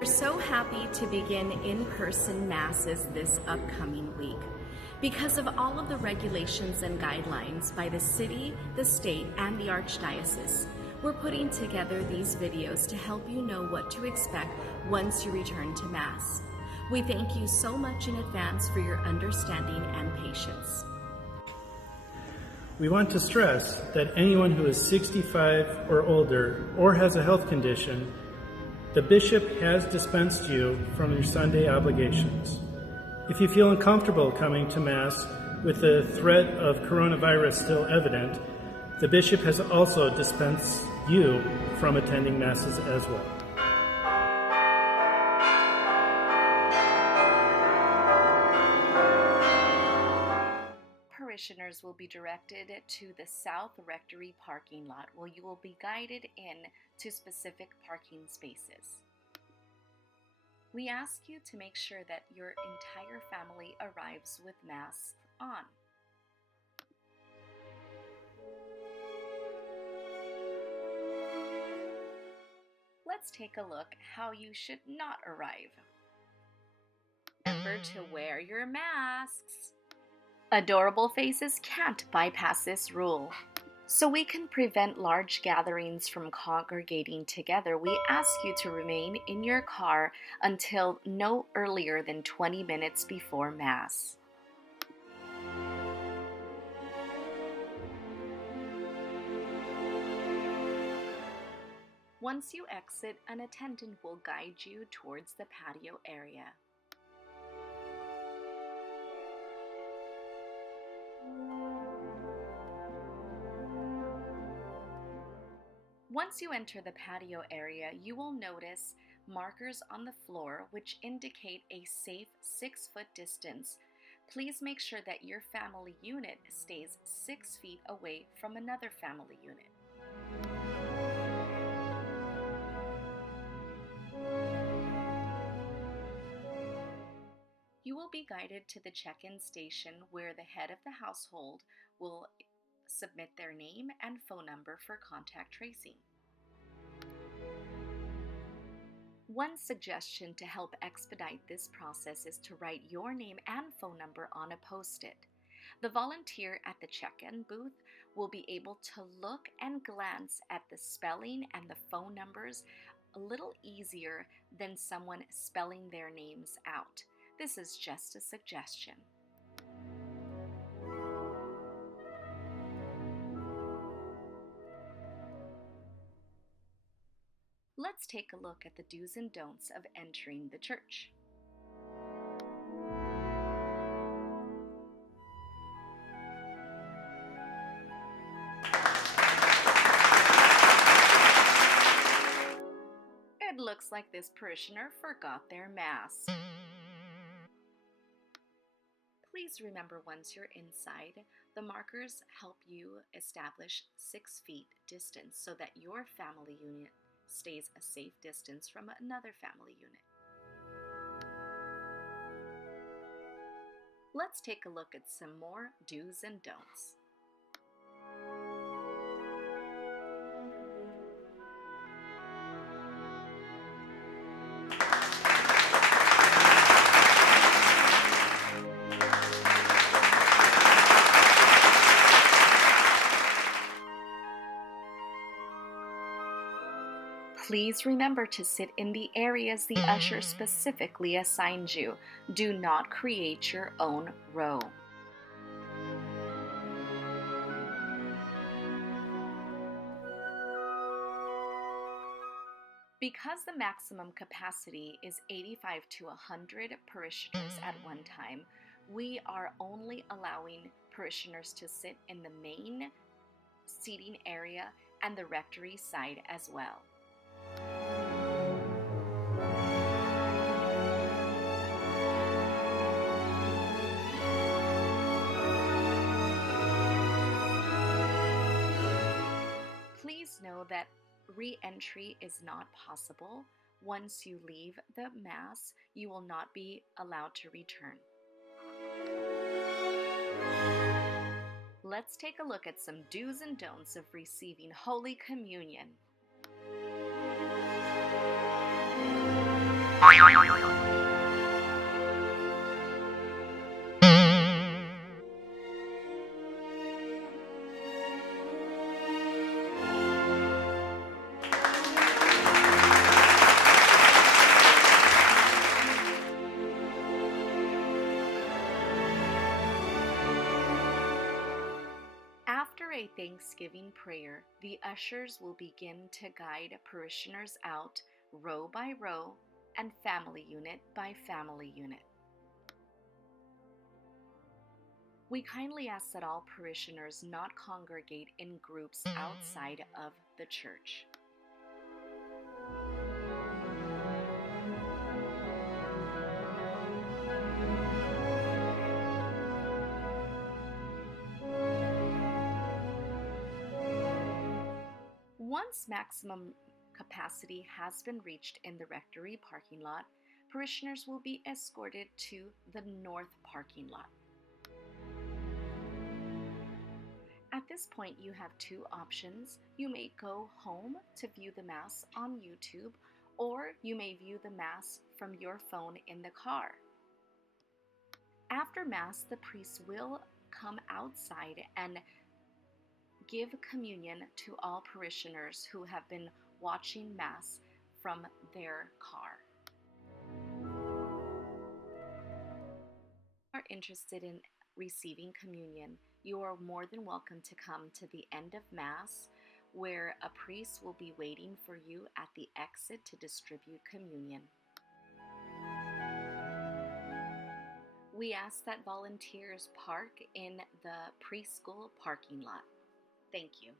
We're so happy to begin in-person masses this upcoming week. Because of all of the regulations and guidelines by the city, the state, and the Archdiocese, we're putting together these videos to help you know what to expect once you return to Mass. We thank you so much in advance for your understanding and patience. We want to stress that anyone who is 65 or older or has a health condition, the bishop has dispensed you from your Sunday obligations. If you feel uncomfortable coming to Mass with the threat of coronavirus still evident, the bishop has also dispensed you from attending Masses as well. Parishioners will be directed to the South Rectory parking lot where you will be guided in to specific parking spaces. We ask you to make sure that your entire family arrives with masks on. Let's take a look how you should not arrive. Remember to wear your masks. Adorable faces can't bypass this rule. So we can prevent large gatherings from congregating together, we ask you to remain in your car until no earlier than 20 minutes before Mass. Once you exit, an attendant will guide you towards the patio area. Once you enter the patio area, you will notice markers on the floor which indicate a safe 6-foot distance. Please make sure that your family unit stays 6 feet away from another family unit. You will be guided to the check-in station where the head of the household will submit their name and phone number for contact tracing. One suggestion to help expedite this process is to write your name and phone number on a post-it. The volunteer at the check-in booth will be able to look and glance at the spelling and the phone numbers a little easier than someone spelling their names out. This is just a suggestion. Let's take a look at the do's and don'ts of entering the church. It looks like this parishioner forgot their mask. Please remember, once you're inside, the markers help you establish 6 feet distance so that your family unit stays a safe distance from another family unit. Let's take a look at some more do's and don'ts. Please remember to sit in the areas the usher specifically assigned you. Do not create your own row. Because the maximum capacity is 85 to 100 parishioners at one time, we are only allowing parishioners to sit in the main seating area and the rectory side as well. Please know that re-entry is not possible. Once you leave the Mass, you will not be allowed to return. Let's take a look at some do's and don'ts of receiving Holy Communion. After a Thanksgiving prayer, the ushers will begin to guide parishioners out row by row and family unit by family unit. We kindly ask that all parishioners not congregate in groups outside of the church. Once maximum capacity has been reached in the rectory parking lot, parishioners will be escorted to the north parking lot. At this point, you have two options. You may go home to view the Mass on YouTube, or you may view the Mass from your phone in the car. After Mass, the priest will come outside and give communion to all parishioners who have been watching Mass from their car. If you are interested in receiving communion, you are more than welcome to come to the end of Mass, where a priest will be waiting for you at the exit to distribute communion. We ask that volunteers park in the preschool parking lot. Thank you.